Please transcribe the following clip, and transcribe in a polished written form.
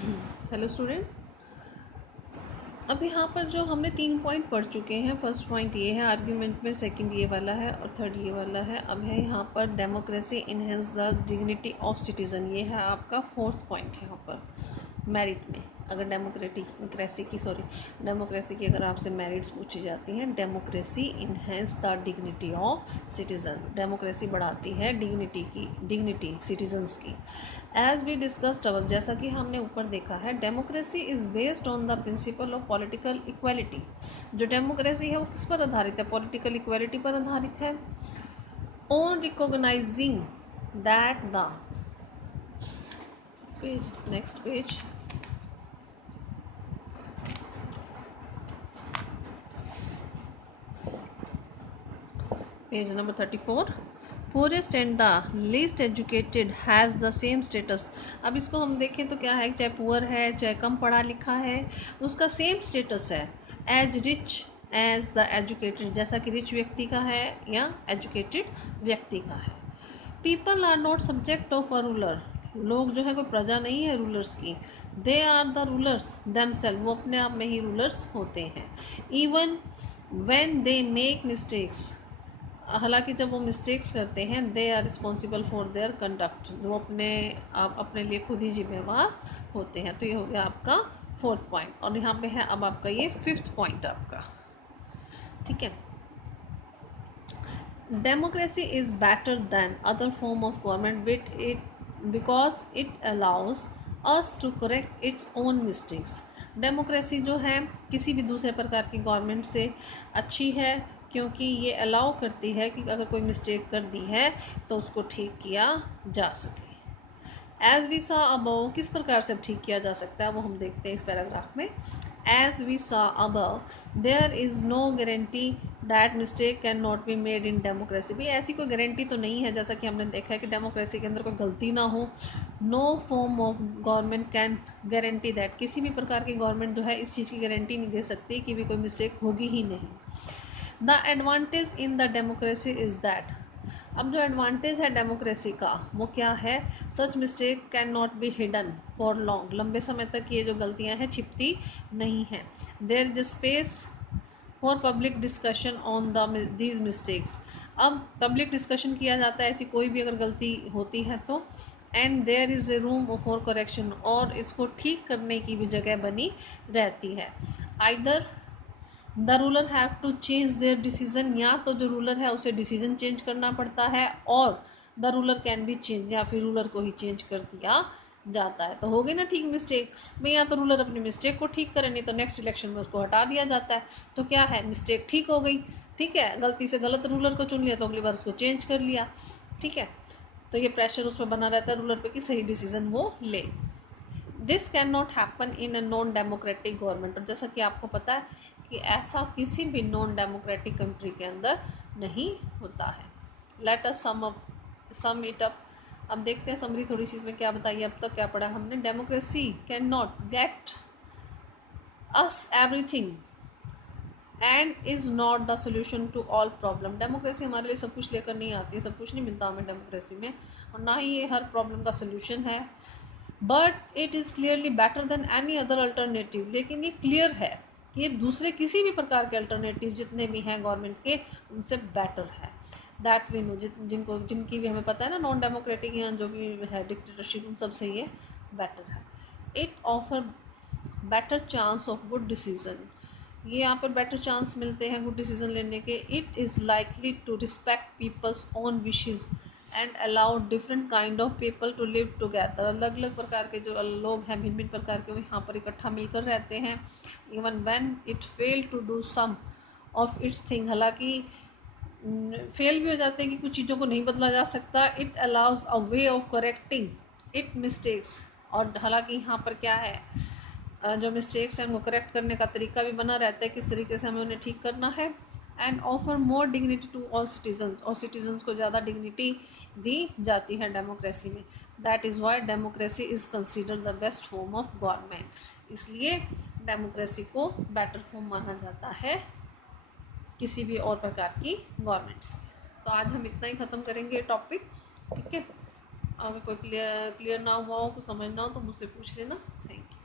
Hello student, अब यहाँ पर जो हमने 3 पॉइंट पढ़ चुके हैं। फर्स्ट पॉइंट ये है आर्ग्यूमेंट में, सेकंड ये वाला है और थर्ड ये वाला है। अब है यहाँ पर democracy enhance the dignity of citizen, ये है आपका फोर्थ पॉइंट यहाँ पर मेरिट में। अगर डेमोक्रेसी की अगर आपसे मेरिट्स पूछी जाती हैं, democracy enhance the dignity of citizen, democracy बढ़ाती है डिग्निटी सिटीजन्स की। एज वी डिस्कस्ड अब, जैसा कि हमने ऊपर देखा है, democracy is based on the principle of political equality. जो डेमोक्रेसी है वो किस पर आधारित है? पॉलिटिकल इक्वालिटी पर आधारित है। On recognising that the page, next page, page number 34, poorest and the least educated has the same status। अब इसको हम देखें तो क्या है, चाहे पुअर है चाहे कम पढ़ा लिखा है, उसका सेम स्टेटस है as rich as the educated, जैसा कि रिच व्यक्ति का है या एजुकेटेड व्यक्ति का है। People are not subject of a ruler, लोग जो है कोई प्रजा नहीं है रूलर्स की। They are the rulers themselves, वो अपने आप में ही रूलर्स होते हैं। Even when they make mistakes, हालांकि जब वो मिस्टेक्स करते हैं, they are responsible for their conduct, वो अपने लिए खुद ही जिम्मेवार होते हैं। तो ये हो गया आपका फोर्थ पॉइंट। और यहाँ पे है अब आपका ये फिफ्थ पॉइंट आपका, ठीक है। Democracy is better than other form of government with it because it allows us to correct its own mistakes. Democracy जो है किसी भी दूसरे प्रकार की गवर्नमेंट से अच्छी है, क्योंकि ये अलाउ करती है कि अगर कोई मिस्टेक कर दी है तो उसको ठीक किया जा सके। एज वी सा अबव, किस प्रकार से ठीक किया जा सकता है वो हम देखते हैं इस पैराग्राफ में। As we saw above, there is no guarantee that mistake can not be made in democracy. भी ऐसी कोई गारंटी तो नहीं है, जैसा कि हमने देखा है कि डेमोक्रेसी के अंदर कोई गलती ना हो। No form of government can guarantee that, किसी भी प्रकार की गवर्नमेंट जो है इस चीज़ की गारंटी नहीं दे सकती कि भी कोई मिस्टेक होगी ही नहीं। The advantage in the democracy is that, अब जो एडवांटेज है डेमोक्रेसी का वो क्या है? Such mistake can not be hidden for long, लंबे समय तक ये जो गलतियां हैं छिपती नहीं हैं। There is space for public discussion on these mistakes, अब पब्लिक डिस्कशन किया जाता है ऐसी कोई भी अगर गलती होती है तो। And there is a room for correction, और इसको ठीक करने की भी जगह बनी रहती है। Either the ruler have to change their decision, या तो जो रूलर है उसे डिसीजन चेंज करना पड़ता है, और the ruler can be change, या फिर रूलर को ही चेंज कर दिया जाता है। तो हो गई ना ठीक मिस्टेक में, या तो रूलर अपनी मिस्टेक को ठीक करे, नहीं तो नेक्स्ट इलेक्शन में उसको हटा दिया जाता है। तो क्या है, मिस्टेक ठीक हो गई, ठीक है, गलती से गलत रूलर को चुन लिया तो अगली बार उसको चेंज कर लिया, ठीक है। तो ये प्रेशर उस पर बना रहता है रूलर पे कि सही डिसीजन वो ले। This can not happen in a non democratic government, और जैसा कि आपको पता है कि ऐसा किसी भी नॉन डेमोक्रेटिक कंट्री के अंदर नहीं होता है। Let us sum it up, अब देखते हैं समरी थोड़ी सी इसमें क्या बताइए। अब तक क्या पढ़ा हमने? Democracy can not get us everything and is not the solution to all problem. Democracy हमारे लिए सब कुछ लेकर नहीं आती है, सब कुछ नहीं मिलता हमें डेमोक्रेसी में, और ना ही ये हर प्रॉब्लम का सोल्यूशन है। But it is clearly better than any other alternative, लेकिन ये क्लियर है कि ये दूसरे किसी भी प्रकार के अल्टरनेटिव जितने भी हैं गवर्नमेंट के, उनसे बेटर है। दैट वी नो, जिनकी भी हमें पता है ना, नॉन डेमोक्रेटिक या जो भी है डिक्टेटरशिप, उन सब से ये बेटर है। It offer better chance of good decision, ये यहाँ पर बेटर चांस मिलते हैं गुड डिसीजन लेने के। It is likely to respect people's own wishes and allow different kind of people to live together, अलग अलग प्रकार के जो लोग हैं, भिन्न भिन्न प्रकार के, वो यहाँ पर इकट्ठा मिलकर रहते हैं। Even when it fail to do some of its thing, हालांकि फेल भी हो जाते हैं कि कुछ चीज़ों को नहीं बदला जा सकता। It allows a way of correcting it mistakes, और हालांकि यहाँ पर क्या है, जो मिस्टेक्स हैं उनको करेक्ट करने का तरीका भी बना रहता है, किस तरीके से हमें उन्हें ठीक करना है। And offer more dignity to all citizens, और सिटीजन्स को ज़्यादा डिग्निटी दी जाती है डेमोक्रेसी में। That is why democracy is considered the best form of government, इसलिए डेमोक्रेसी को बेटर फॉर्म माना जाता है किसी भी और प्रकार की गवर्नमेंट से। तो आज हम इतना ही ख़त्म करेंगे टॉपिक, ठीक है। अगर कोई क्लियर क्लियर ना हुआ हो, कुछ समझ ना हो तो मुझसे पूछ लेना। Thank you.